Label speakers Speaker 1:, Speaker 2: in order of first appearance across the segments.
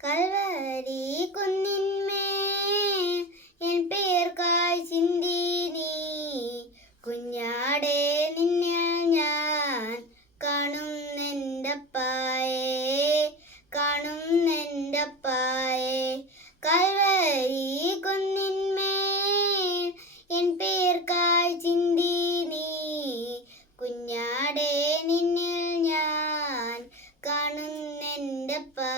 Speaker 1: Kalvari കുന്നിന്മേ N പേർക്കായി ചിന്തി നീ. കുഞ്ഞാടെ നിന്നെ ഞാൻ കാണുന്നെന്റപ്പായേ കാണുന്നെന്റപ്പായേ കൽവരി കുന്നിന്മേ എൻ പേർക്കായി ചിന്തി നീ. കുഞ്ഞാടെ നിന്നിൽ ഞാൻ കാണും കാണുന്നെന്റപ്പായേ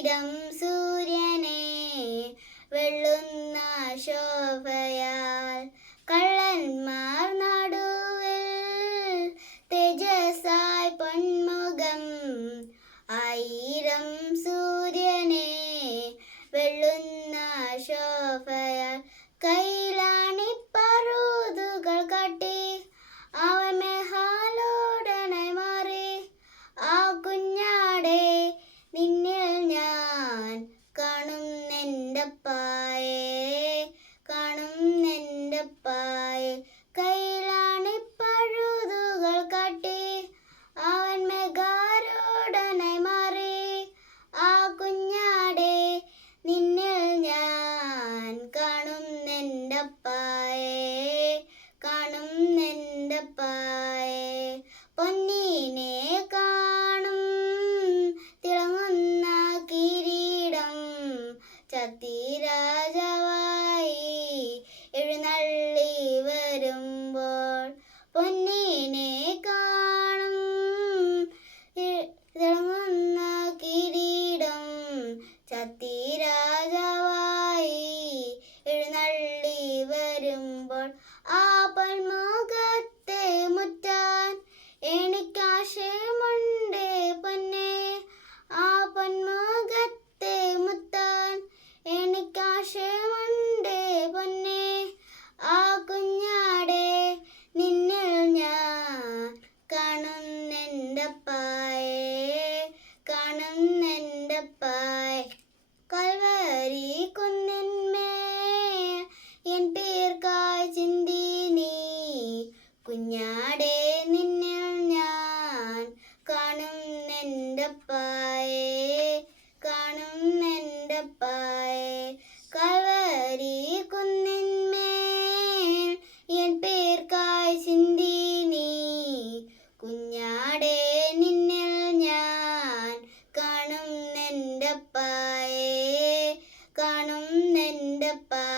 Speaker 1: ആയിരം സൂര്യനെ വെള്ളുന്ന ശോഭയാൽ കള്ളന്മാർ നടുവിൽ തേജസായി പൊന്മുഖം. ആയിരം സൂര്യനെ വെള്ളുന്ന ശോഭയാൽ കൈലാണി കാണുന്നെന്റപ്പായേ പായേ കൈലാണി പഴുതുകൾ കാട്ടി. അവൻ മെഗാരോടനെ മാറി. ആ കുഞ്ഞാടെ നിന്നിൽ ഞാൻ കാണുന്നെന്റപ്പായേ 在提的。കാണുന്നെന്റപ്പായേ കാണുന്നെന്റപ്പായേ കൽവരി കുന്നിന്മേ എൻ പേർക്കായി ചിന്തി കുഞ്ഞാടേ നിന്നിൽ ഞാൻ കാണുന്നെന്റപ്പായേ കാണുന്നെന്റപ്പായേ